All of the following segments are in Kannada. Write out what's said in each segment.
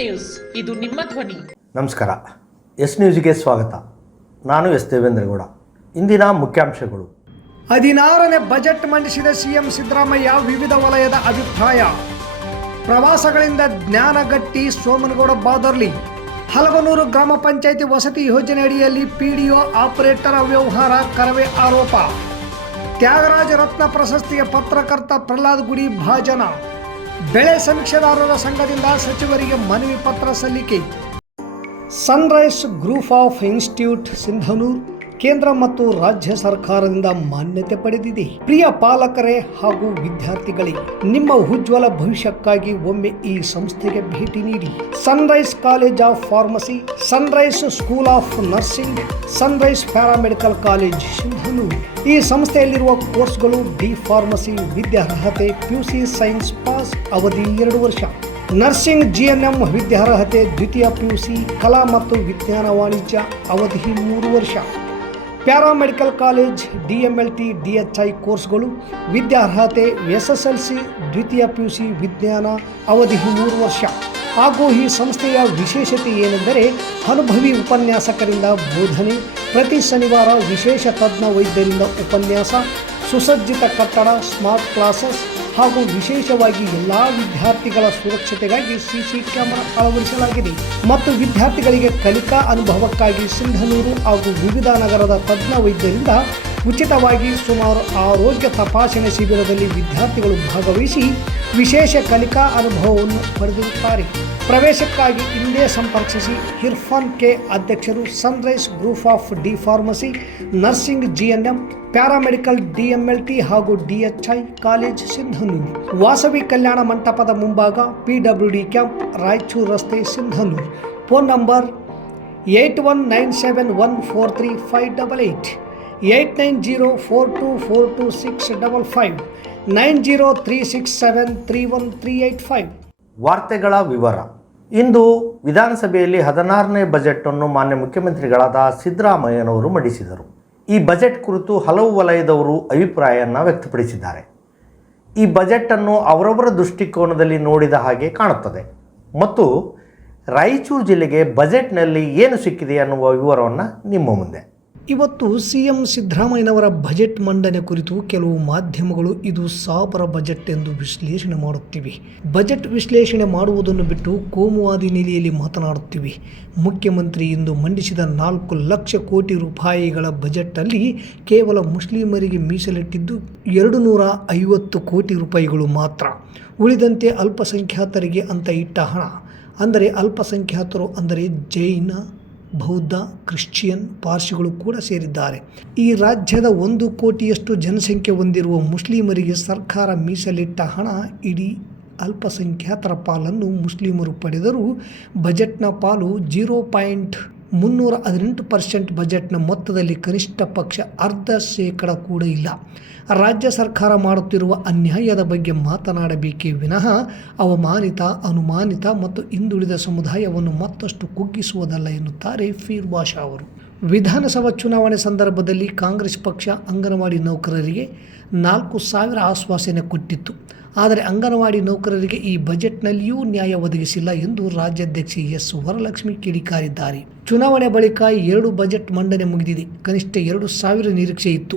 ನ್ಯೂಸ್, ಇದು ನಿಮ್ಮ ಧ್ವನಿ. ನಮಸ್ಕಾರ. ಎಸ್ ನ್ಯೂಸ್ಗೆ ಸ್ವಾಗತ. ನಾನು ಎಸ್ ದೇವೇಂದ್ರಗೌಡ. ಇಂದಿನ ಮುಖ್ಯಾಂಶಗಳು. 16ನೇ ಬಜೆಟ್ ಮಂಡಿಸಿದ ಸಿಎಂ ಸಿದ್ದರಾಮಯ್ಯ. ವಿವಿಧ ವಲಯದ ಅಭಿಪ್ರಾಯ. ಪ್ರವಾಸಗಳಿಂದ ಜ್ಞಾನಗಟ್ಟಿ ಸೋಮನಗೌಡ ಬಾದರ್ಲಿ. ಹಲವನೂರು ಗ್ರಾಮ ಪಂಚಾಯಿತಿ ವಸತಿ ಯೋಜನೆ ಅಡಿಯಲ್ಲಿ ಪಿಡಿಒ ಆಪರೇಟರ್ ಅವ್ಯವಹಾರ, ಕರವೇ ಆರೋಪ. ತ್ಯಾಗರಾಜ ರತ್ನ ಪ್ರಶಸ್ತಿಗೆ ಪತ್ರಕರ್ತ ಪ್ರಹ್ಲಾದ್ ಗುಡಿ ಭಾಜನ. ಬೆಳೆ ಸಮೀಕ್ಷೆದಾರರ ಸಂಘದಿಂದ ಸಚಿವರಿಗೆ ಮನವಿ ಪತ್ರ ಸಲ್ಲಿಕೆ. Sunrise group of institute Sindhanur ಕೇಂದ್ರ ಮತ್ತು ರಾಜ್ಯ ಸರ್ಕಾರದಿಂದ ಮಾನ್ಯತೆ ಪಡೆದಿದೆ. ಪ್ರಿಯ ಪಾಲಕರೇ ಹಾಗೂ ವಿದ್ಯಾರ್ಥಿಗಳೇ, ನಿಮ್ಮ ಉಜ್ವಲ ಭವಿಷ್ಯಕ್ಕಾಗಿ ಒಮ್ಮೆ ಈ ಸಂಸ್ಥೆಗೆ ಭೇಟಿ ನೀಡಿ. Sunrise college of pharmacy, sunrise school of nursing, sunrise paramedical college Sindhanur. ಈ ಸಂಸ್ಥೆಯಲ್ಲಿರುವ ಕೋರ್ಸ್ಗಳು: ಡಿ ಫಾರ್ಮಸಿ ವಿದ್ಯಾರ್ಹತೆ ಪಿಯುಸಿ ಸೈನ್ಸ್ ಪಾಸ್, ಅವಧಿ 2 ವರ್ಷ. ನರ್ಸಿಂಗ್ ಜಿಎನ್ಎಂ ವಿದ್ಯಾರ್ಹತೆ ದ್ವಿತೀಯ ಪಿಯುಸಿ, ಕಲಾ ಮತ್ತು ವಿಜ್ಞಾನ ವಾಣಿಜ್ಯ, ಅವಧಿ 3 ವರ್ಷ. ಪ್ಯಾರಾಮೆಡಿಕಲ್ ಕಾಲೇಜ್ ಡಿಎಂಎಲ್ಟಿ ಡಿಎಚ್ಐ ಕೋರ್ಸ್ಗಳು ವಿದ್ಯಾರ್ಹತೆ ಎಸ್ಎಸ್ಎಲ್ಸಿ ದ್ವಿತೀಯ ಪಿಯುಸಿ ವಿಜ್ಞಾನ, ಅವಧಿ 3 ವರ್ಷ. ಹಾಗೂ ಈ ಸಂಸ್ಥೆಯ ವಿಶೇಷತೆ ಏನೆಂದರೆ ಅನುಭವಿ ಉಪನ್ಯಾಸಕರಿಂದ ಬೋಧನೆ, ಪ್ರತಿ ಶನಿವಾರ ವಿಶೇಷ ತಜ್ಞ ವೈದ್ಯರಿಂದ ಉಪನ್ಯಾಸ, ಸುಸಜ್ಜಿತ ಕಟ್ಟಡ, ಸ್ಮಾರ್ಟ್ ಕ್ಲಾಸಸ್ ಹಾಗೂ ವಿಶೇಷವಾಗಿ ಎಲ್ಲ ವಿದ್ಯಾರ್ಥಿಗಳ ಸುರಕ್ಷತೆಗಾಗಿ ಸಿಸಿ ಕ್ಯಾಮೆರಾ ಅಳವಡಿಸಲಾಗಿದೆ. ಮತ್ತು ವಿದ್ಯಾರ್ಥಿಗಳಿಗೆ ಕಲಿಕಾ ಅನುಭವಕ್ಕಾಗಿ ಸಿಂಧನೂರು ಹಾಗೂ ವಿವಿಧ ನಗರದ ತಜ್ಞ ವೈದ್ಯರಿಂದ ಉಚಿತವಾಗಿ ಸುಮಾರು ಆರೋಗ್ಯ ತಪಾಸಣೆ ಶಿಬಿರದಲ್ಲಿ ವಿದ್ಯಾರ್ಥಿಗಳು ಭಾಗವಹಿಸಿ ವಿಶೇಷ ಕಲಿಕಾ ಅನುಭವವನ್ನು ಪಡೆದಿರುತ್ತಾರೆ. ಪ್ರವೇಶಕ್ಕಾಗಿ ಹಿಂದೆ ಸಂಪರ್ಕಿಸಿ. ಇರ್ಫಾನ್ ಕೆ, ಅಧ್ಯಕ್ಷರು, Sunrise group of D pharmacy, nursing GNM, paramedical DMLT ಹಾಗೂ ಡಿಎಚ್ಐ ಕಾಲೇಜ್ ಸಿಂಧನೂರು. ವಾಸವಿ ಕಲ್ಯಾಣ ಮಂಟಪದ ಮುಂಭಾಗ, ಪಿಡಬ್ಲ್ಯೂಡಿ ಕ್ಯಾಂಪ್, ರಾಯಚೂರು ರಸ್ತೆ, ಸಿಂಧನೂರು. Phone number 8197143588, 8904242655, 9036731385. ವಾರ್ತೆಗಳ ವಿವರ. ಇಂದು ವಿಧಾನಸಭೆಯಲ್ಲಿ 16ನೇ ಬಜೆಟ್ ಅನ್ನು ಮಾನ್ಯ ಮುಖ್ಯಮಂತ್ರಿಗಳಾದ ಸಿದ್ದರಾಮಯ್ಯನವರು ಮಂಡಿಸಿದರು. ಈ ಬಜೆಟ್ ಕುರಿತು ಹಲವು ವಲಯದವರು ಅಭಿಪ್ರಾಯವನ್ನು ವ್ಯಕ್ತಪಡಿಸಿದ್ದಾರೆ. ಈ ಬಜೆಟನ್ನು ಅವರವರ ದೃಷ್ಟಿಕೋನದಲ್ಲಿ ನೋಡಿದ ಹಾಗೆ ಕಾಣುತ್ತದೆ ಮತ್ತು ರಾಯಚೂರು ಜಿಲ್ಲೆಗೆ ಬಜೆಟ್ನಲ್ಲಿ ಏನು ಸಿಕ್ಕಿದೆ ಅನ್ನುವ ವಿವರವನ್ನು ನಿಮ್ಮ ಮುಂದೆ. ಇವತ್ತು ಸಿಎಂ ಸಿದ್ದರಾಮಯ್ಯನವರ ಬಜೆಟ್ ಮಂಡನೆ ಕುರಿತು ಕೆಲವು ಮಾಧ್ಯಮಗಳು ಇದು ಸಾಬರ ಬಜೆಟ್ ಎಂದು ವಿಶ್ಲೇಷಣೆ ಮಾಡುತ್ತಿವೆ. ಬಜೆಟ್ ವಿಶ್ಲೇಷಣೆ ಮಾಡುವುದನ್ನು ಬಿಟ್ಟು ಕೋಮುವಾದಿ ನೆಲೆಯಲ್ಲಿ ಮಾತನಾಡುತ್ತಿವೆ. ಮುಖ್ಯಮಂತ್ರಿ ಇಂದು ಮಂಡಿಸಿದ 4 ಲಕ್ಷ ಕೋಟಿ ರೂಪಾಯಿಗಳ ಬಜೆಟಲ್ಲಿ ಕೇವಲ ಮುಸ್ಲಿಮರಿಗೆ ಮೀಸಲಿಟ್ಟಿದ್ದು 250 ಕೋಟಿ ರೂಪಾಯಿಗಳು ಮಾತ್ರ. ಉಳಿದಂತೆ ಅಲ್ಪಸಂಖ್ಯಾತರಿಗೆ ಅಂತ ಇಟ್ಟ ಹಣ. ಅಂದರೆ ಅಲ್ಪಸಂಖ್ಯಾತರು ಅಂದರೆ ಜೈನ, ಬೌದ್ಧ, ಕ್ರಿಶ್ಚಿಯನ್, ಪಾರ್ಸಿಗಳು ಕೂಡ ಸೇರಿದ್ದಾರೆ. ಈ ರಾಜ್ಯದ 1 ಕೋಟಿಯಷ್ಟು ಜನಸಂಖ್ಯೆ ಹೊಂದಿರುವ ಮುಸ್ಲಿಮರಿಗೆ ಸರ್ಕಾರ ಮೀಸಲಿಟ್ಟ ಹಣ ಇಡೀ ಅಲ್ಪಸಂಖ್ಯಾತರ ಪಾಲನ್ನು ಮುಸ್ಲಿಮರು ಪಡೆದರೂ ಬಜೆಟ್ನ ಪಾಲು 0.318%. ಬಜೆಟ್ನ ಮೊತ್ತದಲ್ಲಿ ಕನಿಷ್ಠ ಪಕ್ಷ 0.5% ಕೂಡ ಇಲ್ಲ. ರಾಜ್ಯ ಸರ್ಕಾರ ಮಾಡುತ್ತಿರುವ ಅನ್ಯಾಯದ ಬಗ್ಗೆ ಮಾತನಾಡಬೇಕೇ ವಿನಃ ಅವಮಾನಿತ, ಅನುಮಾನಿತ ಮತ್ತು ಹಿಂದುಳಿದ ಸಮುದಾಯವನ್ನು ಮತ್ತಷ್ಟು ಕುಗ್ಗಿಸುವುದಲ್ಲ ಎನ್ನುತ್ತಾರೆ ಫೀರ್ಬಾಷಾ ಅವರು. ವಿಧಾನಸಭಾ ಚುನಾವಣೆ ಸಂದರ್ಭದಲ್ಲಿ ಕಾಂಗ್ರೆಸ್ ಪಕ್ಷ ಅಂಗನವಾಡಿ ನೌಕರರಿಗೆ 4,000 ಆಶ್ವಾಸನೆ ಕೊಟ್ಟಿತ್ತು. ಆದರೆ ಅಂಗನವಾಡಿ ನೌಕರರಿಗೆ ಈ ಬಜೆಟ್ನಲ್ಲಿಯೂ ನ್ಯಾಯ ಒದಗಿಸಿಲ್ಲ ಎಂದು ರಾಜ್ಯಾಧ್ಯಕ್ಷೆ ಎಸ್ ವರಲಕ್ಷ್ಮಿ ಕಿಡಿಕಾರಿದ್ದಾರೆ. ಚುನಾವಣೆ ಬಳಿಕ 2 ಬಜೆಟ್ ಮಂಡನೆ ಮುಗಿದಿದೆ. ಕನಿಷ್ಠ 2,000 ನಿರೀಕ್ಷೆ ಇತ್ತು.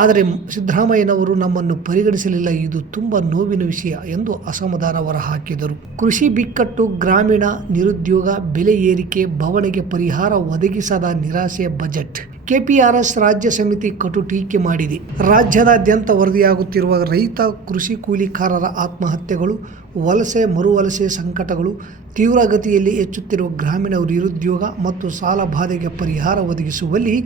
ಆದರೆ ಸಿದ್ದರಾಮಯ್ಯನವರು ನಮ್ಮನ್ನು ಪರಿಗಣಿಸಲಿಲ್ಲ. ಇದು ತುಂಬ ನೋವಿನ ವಿಷಯ ಎಂದು ಅಸಮಾಧಾನ ಹೊರಹಾಕಿದರು. ಕೃಷಿ ಬಿಕ್ಕಟ್ಟು, ಗ್ರಾಮೀಣ ನಿರುದ್ಯೋಗ, ಬೆಲೆ ಏರಿಕೆ, ಬವಣೆಗೆ ಪರಿಹಾರ ಒದಗಿಸದ ನಿರಾಸೆ ಬಜೆಟ್. ಕೆಪಿಆರ್ಎಸ್ ರಾಜ್ಯ ಸಮಿತಿ ಕಟು ಟೀಕೆ ಮಾಡಿದೆ. ರಾಜ್ಯದಾದ್ಯಂತ ವರದಿಯಾಗುತ್ತಿರುವ ರೈತ, ಕೃಷಿ ಕೂಲಿಕಾರರ ಆತ್ಮಹತ್ಯೆಗಳು, ವಲಸೆ, ಮರುವಲಸೆ ಸಂಕಟಗಳು, ತೀವ್ರಗತಿಯಲ್ಲಿ ಹೆಚ್ಚುತ್ತಿರುವ ಗ್ರಾಮೀಣ ನಿರುದ್ಯೋಗ ಮತ್ತು ಸಾಲ ಬಾಧೆಗೆ ಪರಿಹಾರ ಒದಗಿಸುವಲ್ಲಿ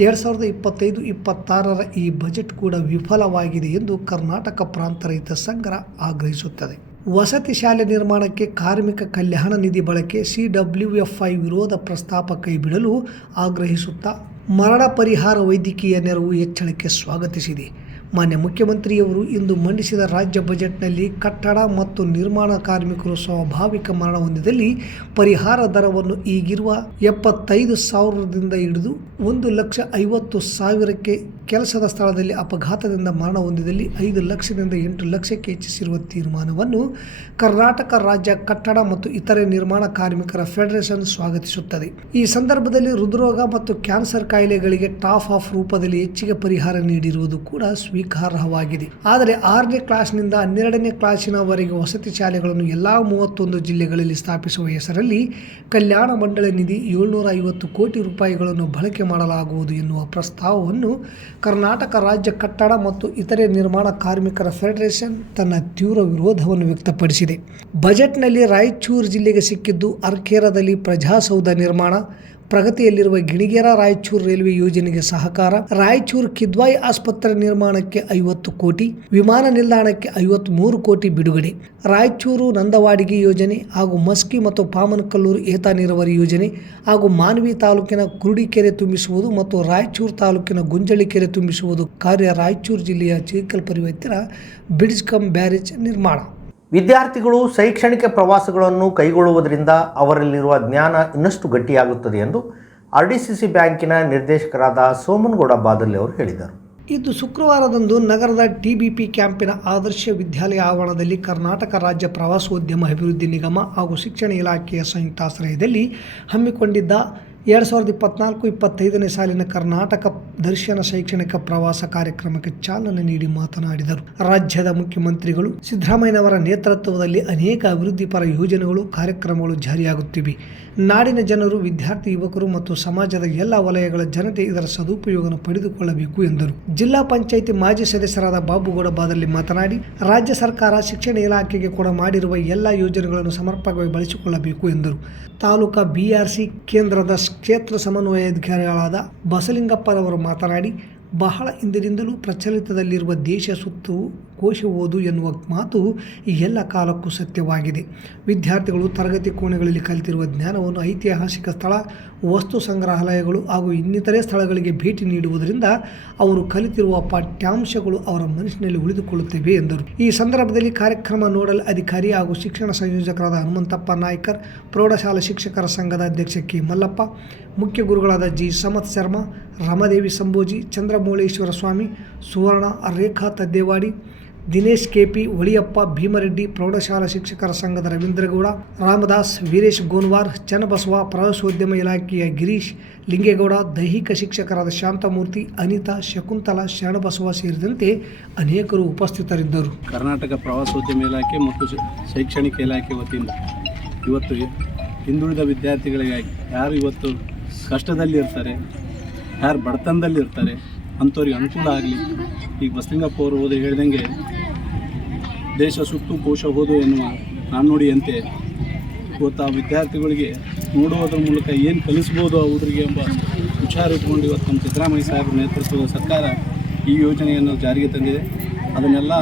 2025-26ರ ಈ ಬಜೆಟ್ ಕೂಡ ವಿಫಲವಾಗಿದೆ ಎಂದು ಕರ್ನಾಟಕ ಪ್ರಾಂತ ರೈತ ಸಂಘ ಆಗ್ರಹಿಸುತ್ತದೆ. ವಸತಿ ಶಾಲೆ ನಿರ್ಮಾಣಕ್ಕೆ ಕಾರ್ಮಿಕ ಕಲ್ಯಾಣ ನಿಧಿ ಬಳಕೆ, CWFI ವಿರೋಧ ಪ್ರಸ್ತಾಪ ಕೈಬಿಡಲು ಆಗ್ರಹಿಸುತ್ತಾ ಮರಣ ಪರಿಹಾರ ವೈದ್ಯಕೀಯ ನೆರವು ಹೆಚ್ಚಳಕ್ಕೆ ಸ್ವಾಗತಿಸಿದೆ. ಮಾನ್ಯ ಮುಖ್ಯಮಂತ್ರಿಯವರು ಇಂದು ಮಂಡಿಸಿದ ರಾಜ್ಯ ಬಜೆಟ್ನಲ್ಲಿ ಕಟ್ಟಡ ಮತ್ತು ನಿರ್ಮಾಣ ಕಾರ್ಮಿಕರು ಸ್ವಾಭಾವಿಕ ಮರಣ ಹೊಂದಿದಲ್ಲಿ ಪರಿಹಾರ ದರವನ್ನು ಈಗಿರುವ 75,000ದಿಂದ ಹಿಡಿದು 1,50,000ಕ್ಕೆ, ಕೆಲಸದ ಸ್ಥಳದಲ್ಲಿ ಅಪಘಾತದಿಂದ ಮರಣ ಹೊಂದಿದಲ್ಲಿ 5 ಲಕ್ಷದಿಂದ 8 ಲಕ್ಷಕ್ಕೆ ಹೆಚ್ಚಿಸಿರುವ ತೀರ್ಮಾನವನ್ನು ಕರ್ನಾಟಕ ರಾಜ್ಯ ಕಟ್ಟಡ ಮತ್ತು ಇತರೆ ನಿರ್ಮಾಣ ಕಾರ್ಮಿಕರ ಫೆಡರೇಷನ್ ಸ್ವಾಗತಿಸುತ್ತದೆ. ಈ ಸಂದರ್ಭದಲ್ಲಿ ಹೃದ್ರೋಗ ಮತ್ತು ಕ್ಯಾನ್ಸರ್ ಕಾಯಿಲೆಗಳಿಗೆ ಟಾಪ್ ಆಫ್ ರೂಪದಲ್ಲಿ ಹೆಚ್ಚಿಗೆ ಪರಿಹಾರ ನೀಡಿರುವುದು ಕೂಡ ಸ್ವೀಕಾರಾರ್ಹವಾಗಿದೆ. ಆದರೆ 6ನೇ ಕ್ಲಾಸ್ನಿಂದ 12ನೇ ಕ್ಲಾಸಿನವರೆಗೆ ವಸತಿ ಶಾಲೆಗಳನ್ನು ಎಲ್ಲಾ 31 ಜಿಲ್ಲೆಗಳಲ್ಲಿ ಸ್ಥಾಪಿಸುವ ಹೆಸರಲ್ಲಿ ಕಲ್ಯಾಣ ಮಂಡಳಿ ನಿಧಿ 750 ಕೋಟಿ ರೂಪಾಯಿಗಳನ್ನು ಬಳಕೆ ಮಾಡಲಾಗುವುದು ಎನ್ನುವ ಪ್ರಸ್ತಾವವನ್ನು ಕರ್ನಾಟಕ ರಾಜ್ಯ ಕಟ್ಟಡ ಮತ್ತು ಇತರೆ ನಿರ್ಮಾಣ ಕಾರ್ಮಿಕರ ಫೆಡರೇಷನ್ ತನ್ನ ತೀವ್ರ ವಿರೋಧವನ್ನು ವ್ಯಕ್ತಪಡಿಸಿದೆ. ಬಜೆಟ್ನಲ್ಲಿ ರಾಯಚೂರು ಜಿಲ್ಲೆಗೆ ಸಿಕ್ಕಿದ್ದು ಅರ್ಕೇರಾದಲ್ಲಿ ಪ್ರಜಾಸೌಧ ನಿರ್ಮಾಣ, ಪ್ರಗತಿಯಲ್ಲಿರುವ ಗಿಣಿಗೇರ ರಾಯಚೂರು ರೈಲ್ವೆ ಯೋಜನೆಗೆ ಸಹಕಾರ, ರಾಯಚೂರು ಕಿದ್ವಾಯಿ ಆಸ್ಪತ್ರೆ ನಿರ್ಮಾಣಕ್ಕೆ 50 ಕೋಟಿ, ವಿಮಾನ ನಿಲ್ದಾಣಕ್ಕೆ 53 ಕೋಟಿ ಬಿಡುಗಡೆ, ರಾಯಚೂರು ನಂದವಾಡಿಗೆ ಯೋಜನೆ ಹಾಗೂ ಮಸ್ಕಿ ಮತ್ತು ಪಾಮನಕಲ್ಲೂರು ಏತ ನೀರಾವರಿ ಯೋಜನೆ ಹಾಗೂ ಮಾನ್ವಿ ತಾಲೂಕಿನ ಕುರುಡಿಕೆರೆ ತುಂಬಿಸುವುದು ಮತ್ತು ರಾಯಚೂರು ತಾಲೂಕಿನ ಗುಂಜಳಿ ಕೆರೆ ತುಂಬಿಸುವುದು ಕಾರ್ಯ, ರಾಯಚೂರು ಜಿಲ್ಲೆಯ ಚಿಕ್ಕಲ್ ಪರಿವರ್ತಿನ ಬ್ರಿಡ್ಜ್ ಕಮ್ ಬ್ಯಾರೇಜ್ ನಿರ್ಮಾಣ. ವಿದ್ಯಾರ್ಥಿಗಳು ಶೈಕ್ಷಣಿಕ ಪ್ರವಾಸಗಳನ್ನು ಕೈಗೊಳ್ಳುವುದರಿಂದ ಅವರಲ್ಲಿರುವ ಜ್ಞಾನ ಇನ್ನಷ್ಟು ಗಟ್ಟಿಯಾಗುತ್ತದೆ ಎಂದು RDCC ಬ್ಯಾಂಕಿನ ನಿರ್ದೇಶಕರಾದ ಸೋಮನಗೌಡ ಬಾದಳ್ಳಿ ಅವರು ಹೇಳಿದರು. ಇದು ಶುಕ್ರವಾರದಂದು ನಗರದ TBP ಕ್ಯಾಂಪಿನ ಆದರ್ಶ ವಿದ್ಯಾಲಯ ಆವರಣದಲ್ಲಿ ಕರ್ನಾಟಕ ರಾಜ್ಯ ಪ್ರವಾಸೋದ್ಯಮ ಅಭಿವೃದ್ಧಿ ನಿಗಮ ಹಾಗೂ ಶಿಕ್ಷಣ ಇಲಾಖೆಯ ಸಂಯುಕ್ತಾಶ್ರಯದಲ್ಲಿ ಹಮ್ಮಿಕೊಂಡಿದ್ದ 2024-25ನೇ ಸಾಲಿನ ಕರ್ನಾಟಕ ದರ್ಶನ ಶೈಕ್ಷಣಿಕ ಪ್ರವಾಸ ಕಾರ್ಯಕ್ರಮಕ್ಕೆ ಚಾಲನೆ ನೀಡಿ ಮಾತನಾಡಿದರು. ರಾಜ್ಯದ ಮುಖ್ಯಮಂತ್ರಿಗಳು ಸಿದ್ದರಾಮಯ್ಯನವರ ನೇತೃತ್ವದಲ್ಲಿ ಅನೇಕ ಅಭಿವೃದ್ಧಿ ಪರ ಯೋಜನೆಗಳು, ಕಾರ್ಯಕ್ರಮಗಳು ಜಾರಿಯಾಗುತ್ತಿವೆ. ನಾಡಿನ ಜನರು, ವಿದ್ಯಾರ್ಥಿ, ಯುವಕರು ಮತ್ತು ಸಮಾಜದ ಎಲ್ಲ ವಲಯಗಳ ಜನತೆ ಇದರ ಸದುಪಯೋಗ ಪಡೆದುಕೊಳ್ಳಬೇಕು ಎಂದರು. ಜಿಲ್ಲಾ ಪಂಚಾಯಿತಿ ಮಾಜಿ ಸದಸ್ಯರಾದ ಬಾಬುಗೌಡ ಬಾದಳ್ಳಿ ಮಾತನಾಡಿ, ರಾಜ್ಯ ಸರ್ಕಾರ ಶಿಕ್ಷಣ ಇಲಾಖೆಗೆ ಕೂಡ ಮಾಡಿರುವ ಎಲ್ಲ ಯೋಜನೆಗಳನ್ನು ಸಮರ್ಪಕವಾಗಿ ಬಳಸಿಕೊಳ್ಳಬೇಕು ಎಂದರು. ತಾಲೂಕಾ BRC ಕೇಂದ್ರದ ಕ್ಷೇತ್ರ ಸಮನ್ವಯಾಧಿಕಾರಿಗಳಾದ ಬಸಲಿಂಗಪ್ಪರವರು ಮಾತನಾಡಿ, ಬಹಳ ಹಿಂದಿನಿಂದಲೂ ಪ್ರಚಲಿತದಲ್ಲಿರುವ ದೇಶ ಸುತ್ತು ಕೋಶ ಓದು ಎನ್ನುವ ಮಾತು ಈ ಎಲ್ಲ ಕಾಲಕ್ಕೂ ಸತ್ಯವಾಗಿದೆ. ವಿದ್ಯಾರ್ಥಿಗಳು ತರಗತಿ ಕೋಣೆಗಳಲ್ಲಿ ಕಲಿತಿರುವ ಜ್ಞಾನವನ್ನು ಐತಿಹಾಸಿಕ ಸ್ಥಳ, ವಸ್ತು ಸಂಗ್ರಹಾಲಯಗಳು ಹಾಗೂ ಇನ್ನಿತರೆ ಸ್ಥಳಗಳಿಗೆ ಭೇಟಿ ನೀಡುವುದರಿಂದ ಅವರು ಕಲಿತಿರುವ ಪಾಠ್ಯಾಂಶಗಳು ಅವರ ಮನಸ್ಸಿನಲ್ಲಿ ಉಳಿದುಕೊಳ್ಳುತ್ತವೆ ಎಂದರು. ಈ ಸಂದರ್ಭದಲ್ಲಿ ಕಾರ್ಯಕ್ರಮ ನೋಡಲ್ ಅಧಿಕಾರಿ ಹಾಗೂ ಶಿಕ್ಷಣ ಸಂಯೋಜಕರಾದ ಹನುಮಂತಪ್ಪ ನಾಯ್ಕರ್, ಪ್ರೌಢಶಾಲಾ ಶಿಕ್ಷಕರ ಸಂಘದ ಅಧ್ಯಕ್ಷ ಕೆ ಮಲ್ಲಪ್ಪ, ಮುಖ್ಯ ಗುರುಗಳಾದ ಜಿ ಸಮತ್ ಶರ್ಮಾ, ರಮಾದೇವಿ ಸಂಬೋಜಿ, ಚಂದ್ರಮೌಳೇಶ್ವರ ಸ್ವಾಮಿ, ಸುವರ್ಣ, ರೇಖಾ ತದ್ದೇವಾಡಿ, ದಿನೇಶ್ KP, ಒಳಿಯಪ್ಪ, ಭೀಮರೆಡ್ಡಿ, ಪ್ರೌಢಶಾಲಾ ಶಿಕ್ಷಕರ ಸಂಘದ ರವೀಂದ್ರಗೌಡ, ರಾಮದಾಸ್, ವೀರೇಶ್ ಗೋನ್ವಾರ್, ಚನ್ನಬಸವ, ಪ್ರವಾಸೋದ್ಯಮ ಇಲಾಖೆಯ ಗಿರೀಶ್ ಲಿಂಗೇಗೌಡ, ದೈಹಿಕ ಶಿಕ್ಷಕರಾದ ಶಾಂತಮೂರ್ತಿ, ಅನಿತಾ, ಶಕುಂತಲಾ, ಶರಣಬಸವ ಸೇರಿದಂತೆ ಅನೇಕರು ಉಪಸ್ಥಿತರಿದ್ದರು. ಕರ್ನಾಟಕ ಪ್ರವಾಸೋದ್ಯಮ ಇಲಾಖೆ ಮತ್ತು ಶೈಕ್ಷಣಿಕ ಇಲಾಖೆ ವತಿಯಿಂದ ಇವತ್ತು ಹಿಂದುಳಿದ ವಿದ್ಯಾರ್ಥಿಗಳಿಗಾಗಿ ಯಾರು ಇವತ್ತು ಕಷ್ಟದಲ್ಲಿರ್ತಾರೆ, ಯಾರು ಬಡತನದಲ್ಲಿರ್ತಾರೆ ಅಂಥವ್ರಿಗೆ ಅನುಕೂಲ ಆಗಲಿ. ಈಗ ಬಸಲಿಂಗಪ್ಪ ಅವರು ಹೇಳ್ದಂಗೆ ದೇಶ ಸುತ್ತು ಕೋಶ ಹೋದು ಎನ್ನುವ ನಾಣ್ಣುಡಿಯಂತೆ ಇವತ್ತು ಆ ವಿದ್ಯಾರ್ಥಿಗಳಿಗೆ ನೋಡುವುದರ ಮೂಲಕ ಏನು ಕಲಿಸ್ಬೋದು ಅವರಿಗೆ ಎಂಬ ವಿಚಾರ ಇಟ್ಕೊಂಡು ಇವತ್ತು ನಮ್ಮ ಸಿದ್ದರಾಮಯ್ಯ ಸಾಹೇಬರ ನೇತೃತ್ವದ ಸರ್ಕಾರ ಈ ಯೋಜನೆಯನ್ನು ಜಾರಿಗೆ ತಂದಿದೆ. ಅದನ್ನೆಲ್ಲ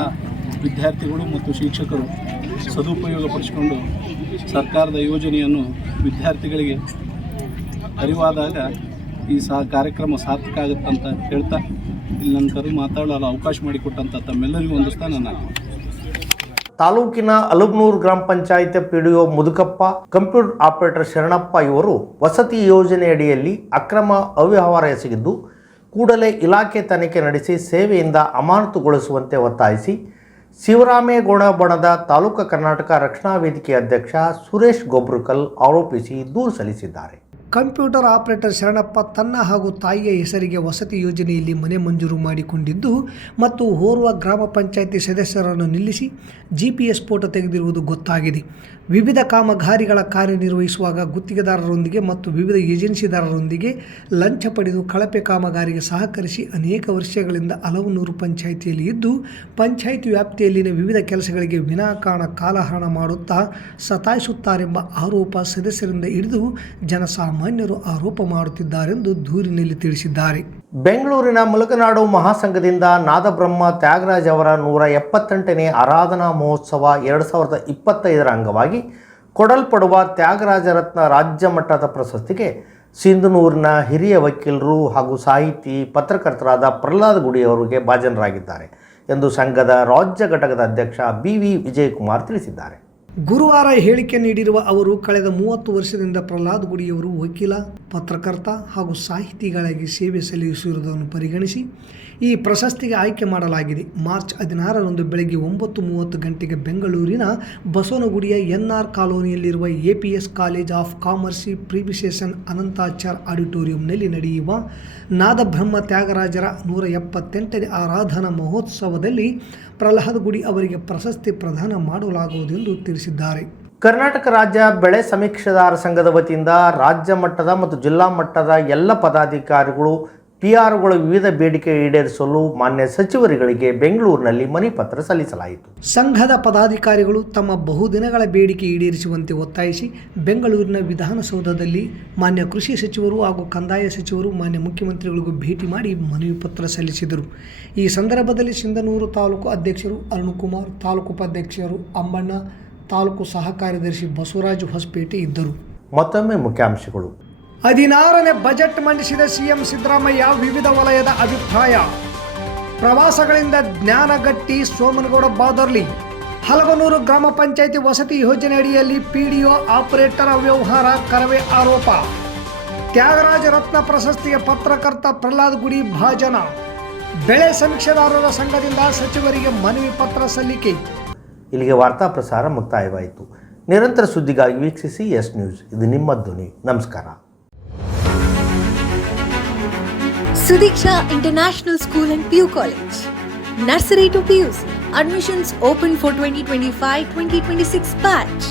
ವಿದ್ಯಾರ್ಥಿಗಳು ಮತ್ತು ಶಿಕ್ಷಕರು ಸದುಪಯೋಗಪಡಿಸಿಕೊಂಡು ಸರ್ಕಾರದ ಯೋಜನೆಯನ್ನು ವಿದ್ಯಾರ್ಥಿಗಳಿಗೆ ಅರಿವಾದಾಗ ಈ ಕಾರ್ಯಕ್ರಮ ಸಾರ್ಥಕ ಆಗುತ್ತಂತ ಹೇಳ್ತಾ ಇಲ್ಲಿ ನನ್ನ ಕರು ಮಾತಾಡಲು ಅವಕಾಶ ಮಾಡಿಕೊಟ್ಟಂಥ ತಮ್ಮೆಲ್ಲರಿಗೂ ಹೊಂದಿಸ್ತಾ ನಾನು ತಾಲೂಕಿನ ಅಲಗನೂರು ಗ್ರಾಮ ಪಂಚಾಯಿತಿ PDO ಮುದುಕಪ್ಪ, ಕಂಪ್ಯೂಟರ್ ಆಪರೇಟರ್ ಶರಣಪ್ಪ ಇವರು ವಸತಿ ಯೋಜನೆಯಡಿಯಲ್ಲಿ ಅಕ್ರಮ ಅವ್ಯವಹಾರ ಎಸಗಿದ್ದು ಕೂಡಲೇ ಇಲಾಖೆ ತನಿಖೆ ನಡೆಸಿ ಸೇವೆಯಿಂದ ಅಮಾನತುಗೊಳಿಸುವಂತೆ ಒತ್ತಾಯಿಸಿ ಶಿವರಾಮೇಗೌಡ ಬಣದ ತಾಲೂಕು ಕರ್ನಾಟಕ ರಕ್ಷಣಾ ವೇದಿಕೆ ಅಧ್ಯಕ್ಷ ಸುರೇಶ್ ಗೊಬ್ರಕಲ್ ಆರೋಪಿಸಿ ದೂರು ಸಲ್ಲಿಸಿದ್ದಾರೆ. ಕಂಪ್ಯೂಟರ್ ಆಪರೇಟರ್ ಶರಣಪ್ಪ ತನ್ನ ಹಾಗೂ ತಾಯಿಯ ಹೆಸರಿಗೆ ವಸತಿ ಯೋಜನೆಯಲ್ಲಿ ಮನೆ ಮಂಜೂರು ಮಾಡಿಕೊಂಡಿದ್ದು ಮತ್ತು ಓರ್ವ ಗ್ರಾಮ ಪಂಚಾಯಿತಿ ಸದಸ್ಯರನ್ನು ನಿಲ್ಲಿಸಿ GPS ಫೋಟೋ ತೆಗೆದಿರುವುದು ಗೊತ್ತಾಗಿದೆ. ವಿವಿಧ ಕಾಮಗಾರಿಗಳ ಕಾರ್ಯನಿರ್ವಹಿಸುವಾಗ ಗುತ್ತಿಗೆದಾರರೊಂದಿಗೆ ಮತ್ತು ವಿವಿಧ ಏಜೆನ್ಸಿದಾರರೊಂದಿಗೆ ಲಂಚ ಪಡೆದು ಕಳಪೆ ಕಾಮಗಾರಿಗೆ ಸಹಕರಿಸಿ ಅನೇಕ ವರ್ಷಗಳಿಂದ ಅಲವನೂರು ಪಂಚಾಯಿತಿಯಲ್ಲಿ ಇದ್ದು ಪಂಚಾಯಿತಿ ವ್ಯಾಪ್ತಿಯಲ್ಲಿನ ವಿವಿಧ ಕೆಲಸಗಳಿಗೆ ವಿನಾಕಾರಣ ಕಾಲಹರಣ ಮಾಡುತ್ತಾ ಸತಾಯಿಸುತ್ತಾರೆಂಬ ಆರೋಪ ಸದಸ್ಯರಿಂದ ಹಿಡಿದು ಜನಸಾಮಾನ್ಯರು ಆರೋಪ ಮಾಡುತ್ತಿದ್ದಾರೆಂದು ದೂರಿನಲ್ಲಿ ತಿಳಿಸಿದ್ದಾರೆ. ಬೆಂಗಳೂರಿನ ಮುಲಕನಾಡು ಮಹಾಸಂಘದಿಂದ ನಾದಬ್ರಹ್ಮ ತ್ಯಾಗರಾಜ್ ಅವರ 178ನೇ ಆರಾಧನಾ ಮಹೋತ್ಸವ 2025ರ ಅಂಗವಾಗಿ ಕೊಡಲ್ಪಡುವ ತ್ಯಾಗರಾಜ ರತ್ನ ರಾಜ್ಯ ಮಟ್ಟದ ಪ್ರಶಸ್ತಿಗೆ ಸಿಂಧನೂರಿನ ಹಿರಿಯ ವಕೀಲರು ಹಾಗೂ ಸಾಹಿತಿ ಪತ್ರಕರ್ತರಾದ ಪ್ರಹ್ಲಾದ್ ಗುಡಿ ಅವರಿಗೆ ಭಾಜನರಾಗಿದ್ದಾರೆ. ಎಂದು ಸಂಘದ ರಾಜ್ಯ ಘಟಕದ ಅಧ್ಯಕ್ಷ BV ವಿಜಯಕುಮಾರ್ ತಿಳಿಸಿದ್ದಾರೆ. ಗುರುವಾರ ಹೇಳಿಕೆ ನೀಡಿರುವ ಅವರು ಕಳೆದ 30 ವರ್ಷದಿಂದ ಪ್ರಹ್ಲಾದ್ ಗುಡಿಯವರು ವಕೀಲ, ಪತ್ರಕರ್ತ ಹಾಗೂ ಸಾಹಿತಿಗಳಾಗಿ ಸೇವೆ ಸಲ್ಲಿಸಿರುವುದನ್ನು ಪರಿಗಣಿಸಿ ಈ ಪ್ರಶಸ್ತಿಗೆ ಆಯ್ಕೆ ಮಾಡಲಾಗಿದೆ. ಮಾರ್ಚ್ 16ರಂದು ಬೆಳಗ್ಗೆ 9:30 ಗಂಟೆಗೆ ಬೆಂಗಳೂರಿನ ಬಸವನಗುಡಿಯ NR ಕಾಲೋನಿಯಲ್ಲಿರುವ APS ಕಾಲೇಜ್ ಆಫ್ ಕಾಮರ್ಸ್ ಪ್ರಿವಿಸೇಷನ್ ಅನಂತಾಚಾರ್ ಆಡಿಟೋರಿಯಂನಲ್ಲಿ ನಡೆಯುವ ನಾದಬ್ರಹ್ಮ ತ್ಯಾಗರಾಜರ 178ನೇ ಆರಾಧನಾ ಮಹೋತ್ಸವದಲ್ಲಿ ಪ್ರಹ್ಲಾದ್ ಗುಡಿ ಅವರಿಗೆ ಪ್ರಶಸ್ತಿ ಪ್ರದಾನ ಮಾಡಲಾಗುವುದು ಎಂದು ತಿಳಿಸಿದ್ದಾರೆ. ಕರ್ನಾಟಕ ರಾಜ್ಯ ಬೆಳೆ ಸಮೀಕ್ಷೆದಾರ ಸಂಘದ ವತಿಯಿಂದ ರಾಜ್ಯ ಮಟ್ಟದ ಮತ್ತು ಜಿಲ್ಲಾ ಮಟ್ಟದ ಎಲ್ಲ ಪದಾಧಿಕಾರಿಗಳು PRಗಳ ವಿವಿಧ ಬೇಡಿಕೆ ಈಡೇರಿಸಲು ಮಾನ್ಯ ಸಚಿವರುಗಳಿಗೆ ಬೆಂಗಳೂರಿನಲ್ಲಿ ಮನವಿ ಪತ್ರ ಸಲ್ಲಿಸಲಾಯಿತು. ಸಂಘದ ಪದಾಧಿಕಾರಿಗಳು ತಮ್ಮ ಬಹುದಿನಗಳ ಬೇಡಿಕೆ ಈಡೇರಿಸುವಂತೆ ಒತ್ತಾಯಿಸಿ ಬೆಂಗಳೂರಿನ ವಿಧಾನಸೌಧದಲ್ಲಿ ಮಾನ್ಯ ಕೃಷಿ ಸಚಿವರು ಹಾಗೂ ಕಂದಾಯ ಸಚಿವರು ಮಾನ್ಯ ಮುಖ್ಯಮಂತ್ರಿಗಳಿಗೂ ಭೇಟಿ ಮಾಡಿ ಮನವಿ ಪತ್ರ ಸಲ್ಲಿಸಿದರು. ಈ ಸಂದರ್ಭದಲ್ಲಿ ಸಿಂಧನೂರು ತಾಲೂಕು ಅಧ್ಯಕ್ಷರು ಅರುಣಕುಮಾರ್, ತಾಲೂಕು ಉಪಾಧ್ಯಕ್ಷರು ಅಂಬಣ್ಣ, ತಾಲೂಕು ಸಹ ಕಾರ್ಯದರ್ಶಿ ಬಸವರಾಜ್ ಹೊಸಪೇಟೆ ಇದ್ದರು. ಮತ್ತೊಮ್ಮೆ ಮುಖ್ಯಾಂಶಗಳು. 16ನೇ ಬಜೆಟ್ ಮಂಡಿಸಿದ CM ಸಿದ್ದರಾಮಯ್ಯ ವಿವಿಧ ವಲಯದ ಅಭಿಪ್ರಾಯ. ಪ್ರವಾಸಗಳಿಂದ ಜ್ಞಾನಗಟ್ಟಿ ಸೋಮನಗೌಡ ಬಾದರ್ಲಿ. ಹಲವನೂರು ಗ್ರಾಮ ಪಂಚಾಯಿತಿ ವಸತಿ ಯೋಜನೆ ಅಡಿಯಲ್ಲಿ PDO ಆಪರೇಟರ್ ಅವ್ಯವಹಾರ ಕರವೇ ಆರೋಪ. ತ್ಯಾಗರಾಜ ರತ್ನ ಪ್ರಶಸ್ತಿಗೆ ಪತ್ರಕರ್ತ ಪ್ರಹ್ಲಾದ್ ಗುಡಿ ಭಾಜನ. ಬೆಳೆ ಸಮೀಕ್ಷೆದಾರರ ಸಂಘದಿಂದ ಸಚಿವರಿಗೆ ಮನವಿ ಪತ್ರ ಸಲ್ಲಿಕೆ. ಇಲ್ಲಿಗೆ ವಾರ್ತಾ ಪ್ರಸಾರ ಮುಕ್ತಾಯವಾಯಿತು. ನಿರಂತರ ಸುದ್ದಿಗಾಗಿ ವೀಕ್ಷಿಸಿ ಎಸ್ ನ್ಯೂಸ್. ಇದು ನಿಮ್ಮ ಧ್ವನಿ. ನಮಸ್ಕಾರ. Sudiksha International School and PU College. Nursery to PUC. Admissions open for 2025-2026 batch.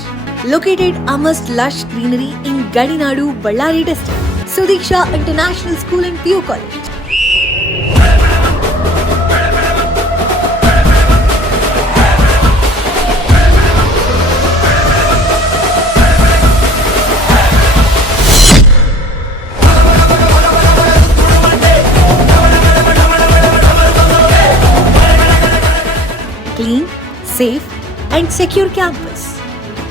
Located amidst lush greenery in Gadinadu, Ballari district. Sudiksha International School and PU College. Clean, safe and secure campus.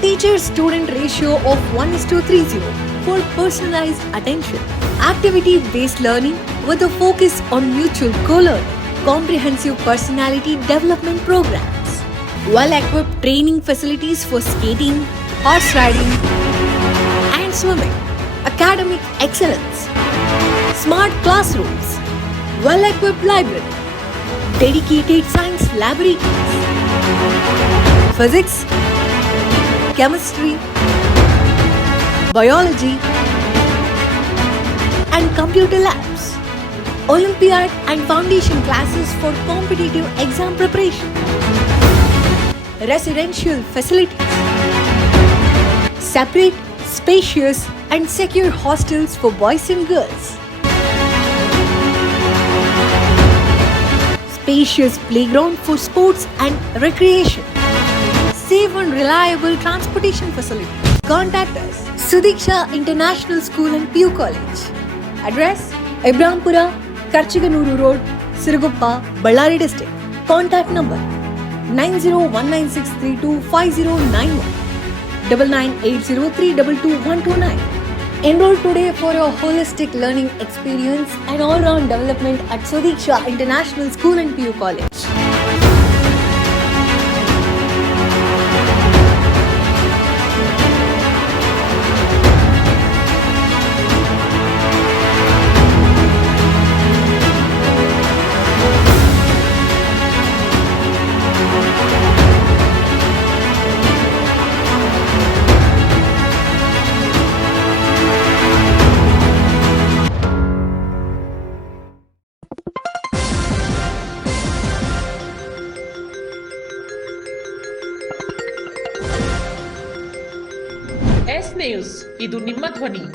Teacher-student ratio of 1:30 for personalized attention. Activity-based learning with a focus on mutual co-learning. Comprehensive personality development programs. Well-equipped training facilities for skating, horse riding and swimming. Academic excellence. Smart classrooms. Well-equipped library. Dedicated science laboratories. Physics, chemistry, biology and computer labs. Olympiad and foundation classes for competitive exam preparation. Residential facilities. Separate, spacious and secure hostels for boys and girls. Spacious playground for sports and recreation. Safe and reliable transportation facilities. Contact us. Sudiksha International School and PU College. Address: Ibrahimpura, Karchiganuru Road, Siruguppa, Ballari district. Contact number 9019632509 9980322129. Enroll today for a holistic learning experience and all-round development at Sudiksha International School and PU College. S News, ಇದು ನಿಮ್ಮ ಧ್ವನಿ.